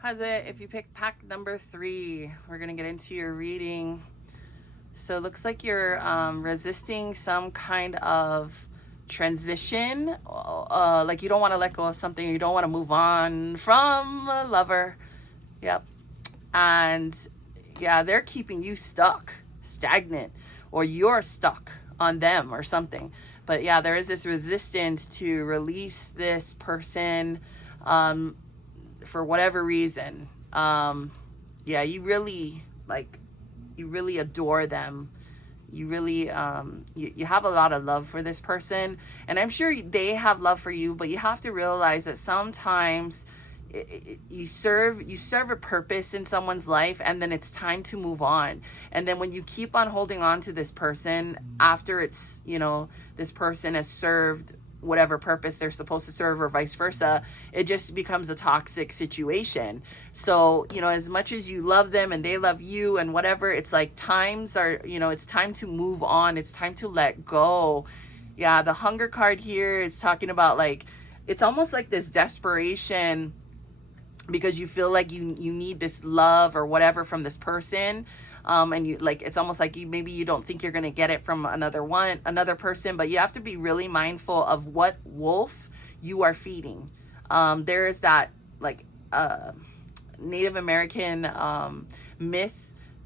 How's it if you pick pack number 3? We're going to get into your reading. So it looks like you're resisting some kind of transition. Like you don't want to let go of something. You don't want to move on from a lover. Yep. And yeah, they're keeping you stuck, stagnant, or you're stuck on them or something. But yeah, there is this resistance to release this person for whatever reason. Yeah, you really adore them. You really you have a lot of love for this person, and I'm sure they have love for you, but you have to realize that sometimes you serve a purpose in someone's life, and then it's time to move on. And then when you keep on holding on to this person after it's, this person has served whatever purpose they're supposed to serve, or vice versa, it just becomes a toxic situation. So, as much as you love them and they love you and whatever, it's like times are, it's time to move on. It's time to let go. Yeah, the Hunger card here is talking about, like, it's almost like this desperation because you feel like you need this love or whatever from this person. And you, like, it's almost like maybe you don't think you're going to get it from another person, but you have to be really mindful of what wolf you are feeding. There is that, like, Native American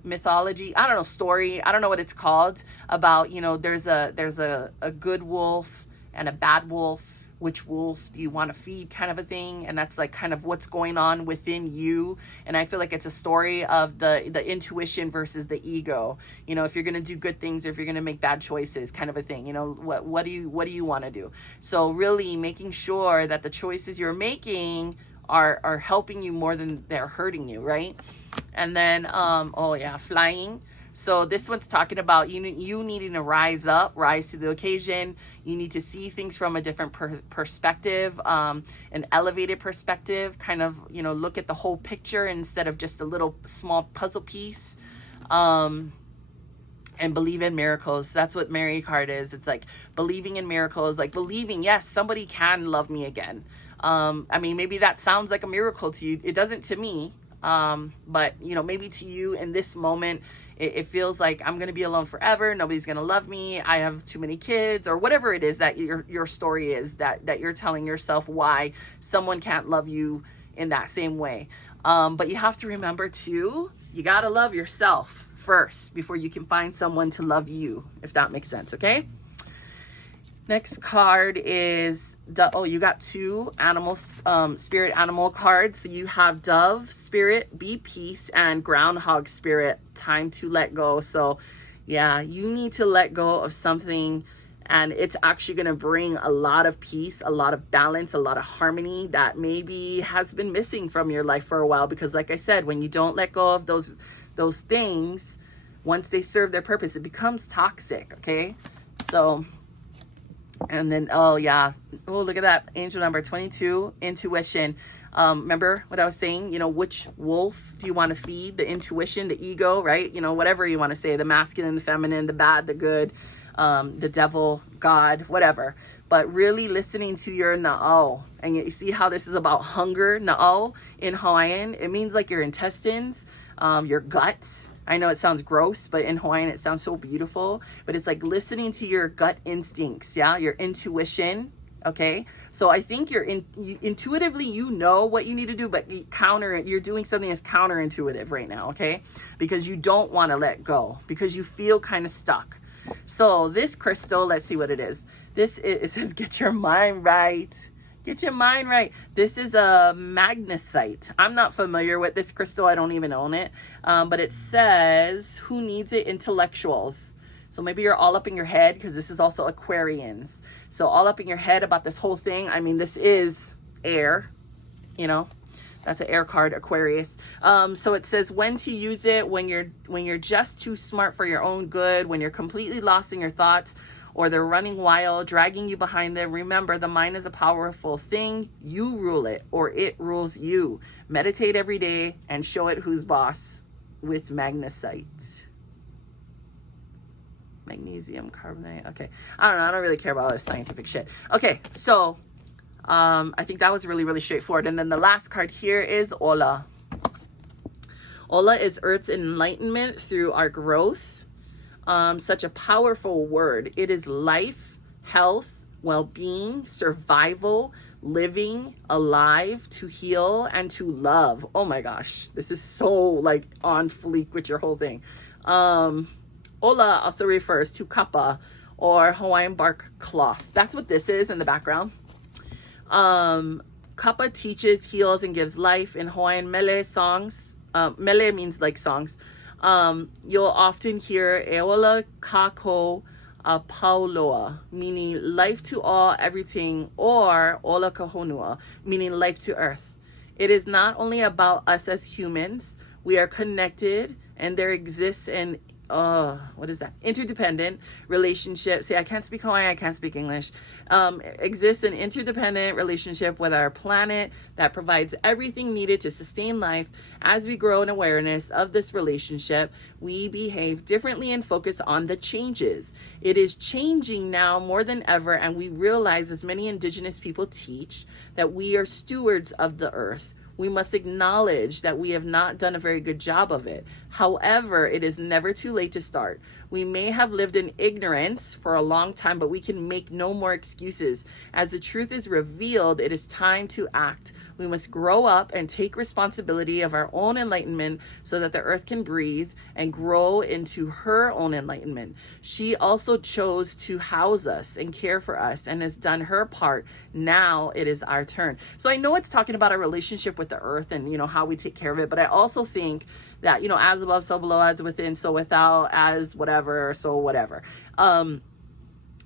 mythology, I don't know, story, I don't know what it's called, about, there's a good wolf and a bad wolf. Which wolf do you want to feed, kind of a thing. And that's like kind of what's going on within you. And I feel like it's a story of the intuition versus the ego. If you're going to do good things or if you're going to make bad choices, kind of a thing. What do you want to do? So really making sure that the choices you're making are helping you more than they're hurting you, right? And then flying. So this one's talking about you needing to rise to the occasion. You need to see things from a different perspective, an elevated perspective, kind of, look at the whole picture instead of just a little small puzzle piece. And believe in miracles. That's what Mary card is. It's like believing in miracles, like believing, yes, somebody can love me again. I mean, maybe that sounds like a miracle to you. It doesn't to me. But maybe to you in this moment, it feels like I'm going to be alone forever. Nobody's going to love me. I have too many kids, or whatever it is that your story is, that you're telling yourself why someone can't love you in that same way. But you have to remember too, you got to love yourself first before you can find someone to love you, if that makes sense. Okay. Next card is, you got 2 animals, spirit animal cards. So you have Dove Spirit, Be Peace, and Groundhog Spirit, Time to Let Go. So yeah, you need to let go of something, and it's actually going to bring a lot of peace, a lot of balance, a lot of harmony that maybe has been missing from your life for a while. Because like I said, when you don't let go of those things, once they serve their purpose, it becomes toxic. Okay. So, and then, look at that, angel number 22, intuition. Remember what I was saying, which wolf do you want to feed? The intuition, the ego, right? Whatever you want to say, the masculine, the feminine, the bad, the good, the devil, God, whatever. But really listening to your na'o. And you see how this is about hunger, na'o, in Hawaiian. It means like your intestines, your guts. I know it sounds gross, but in Hawaiian it sounds so beautiful. But it's like listening to your gut instincts, yeah, your intuition. Okay, so I think intuitively you know what you need to do, but you're doing something that's counterintuitive right now. Okay, because you don't want to let go, because you feel kind of stuck. So this crystal, let's see what it is. It says get your mind right. Get your mind right. This is a magnesite. I'm not familiar with this crystal. I don't even own it. But it says, who needs it? Intellectuals. So maybe you're all up in your head, because this is also Aquarians. So all up in your head about this whole thing. I mean, this is air, that's an air card, Aquarius. So it says when to use it, when you're just too smart for your own good, when you're completely lost in your thoughts, or they're running wild, dragging you behind them. Remember, the mind is a powerful thing. You rule it, or it rules you. Meditate every day and show it who's boss with magnesite. Magnesium carbonate. Okay. I don't know. I don't really care about all this scientific shit. Okay. So, I think that was really, really straightforward. And then the last card here is Ola. Ola is Earth's enlightenment through our growth. Such a powerful word. It is life, health, well-being, survival, living, alive, to heal, and to love. Oh my gosh, this is so like on fleek with your whole thing. Ola also refers to kapa, or Hawaiian bark cloth. That's what this is in the background. Kapa teaches, heals, and gives life. In Hawaiian mele songs, mele means like songs, you'll often hear Eola Kako Pauloa, meaning life to all, everything, or Ola Kahonua, meaning life to earth. It is not only about us as humans. We are connected, and there exists an what is that? Interdependent relationship. See, I can't speak Hawaiian, I can't speak English. Exists an interdependent relationship with our planet that provides everything needed to sustain life. As we grow in awareness of this relationship, we behave differently and focus on the changes. It is changing now more than ever, and we realize, as many indigenous people teach, that we are stewards of the earth. We must acknowledge that we have not done a very good job of it. However, it is never too late to start. We may have lived in ignorance for a long time, but we can make no more excuses. As the truth is revealed, it is time to act. We must grow up and take responsibility of our own enlightenment so that the earth can breathe and grow into her own enlightenment. She also chose to house us and care for us and has done her part. Now it is our turn. So I know it's talking about our relationship with the earth and, you know, how we take care of it. But I also think that, you know, as above, so below, as within, so without, as whatever, so whatever.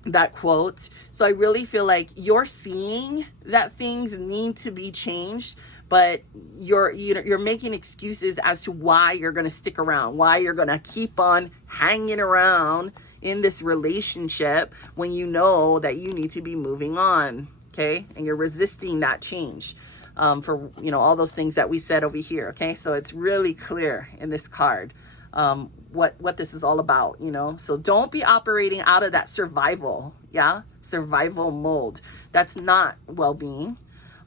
That quote. So I really feel like you're seeing that things need to be changed, but you're making excuses as to why you're going to stick around, why you're going to keep on hanging around in this relationship when you know that you need to be moving on. Okay. And you're resisting that change. For, you know, all those things that we said over here. Okay. So it's really clear in this card, what this is all about, you know. So don't be operating out of that survival mode. That's not well-being.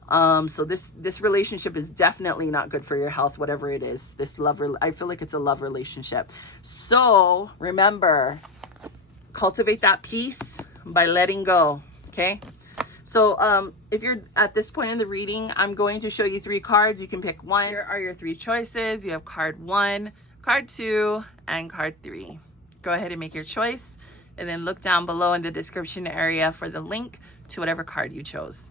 So this relationship is definitely not good for your health, whatever it is. I feel like it's a love relationship. So remember, cultivate that peace by letting go. Okay. So if you're at this point in the reading, I'm going to show you 3 cards. You can pick one. Here are your 3 choices. You have card 1, card 2, and card 3. Go ahead and make your choice, and then look down below in the description area for the link to whatever card you chose.